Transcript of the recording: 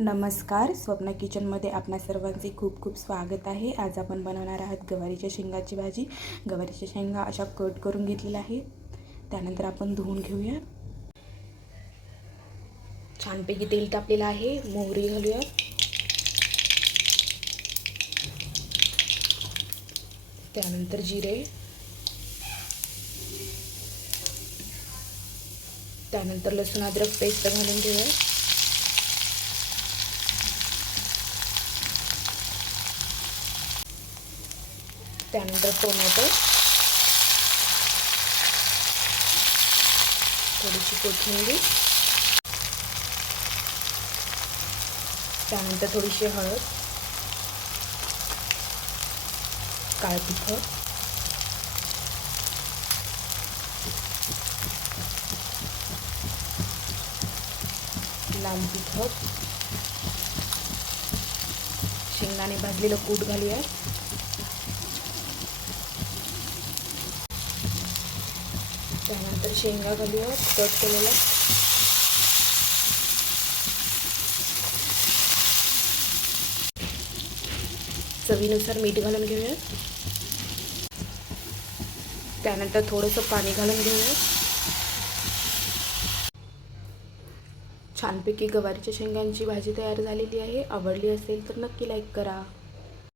नमस्कार स्वप्ना किचनमध्ये आपणा सर्वांचे खूप खूप स्वागत आहे. आज आपण बनवणार आहात गवारीच्या शेंगाची भाजी. गवारीच्या शेंगा अशा कट करून घेतलेल्या आहेत. त्यानंतर आपण धुवून घेऊया. छानपैकी तेल तापलेलं आहे. मोहरी घालूया. त्यानंतर जिरे. त्यानंतर लसूण अद्रक पेस्ट घालून घेऊया. त्यानंतर टोमॅटो थोडीशी कोथिंबीर. त्यानंतर थोडीशी हळद. काळ तिखट. लाल तिखट. शेंगदाणे भाजलेलं कूट घालूया त्यानंतर शेंगा घालूया कट केलेला चवीनुसार मीठ घालून घेऊया. त्यानंतर थोडंसं पाणी घालून घेऊया. छानपैकी गवारीच्या शेंगांची भाजी तयार झालेली आहे. आवडली असेल तर नक्की लाईक करा.